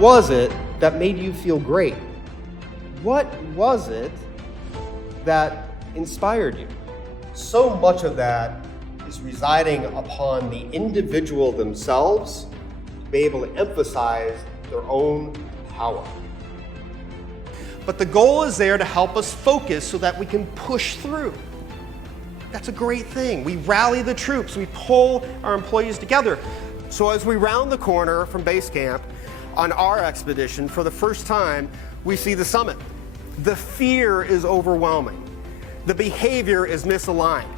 was it that made you feel great? What was it that inspired you? So much of that is residing upon the individual themselves to be able to emphasize their own power. But the goal is there to help us focus so that we can push through. That's a great thing. We rally the troops, we pull our employees together. So as we round the corner from base camp on our expedition, for the first time, we see the summit. The fear is overwhelming. The behavior is misaligned.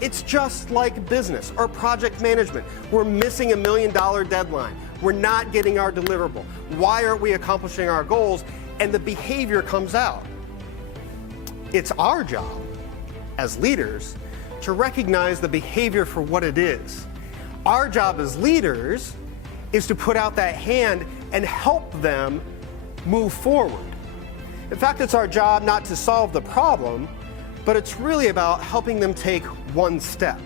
It's just like business or project management. We're missing $1 million deadline. We're not getting our deliverable. Why aren't we accomplishing our goals? And the behavior comes out. It's our job as leaders to recognize the behavior for what it is. Our job as leaders is to put out that hand and help them move forward. In fact, it's our job not to solve the problem, but it's really about helping them take one step.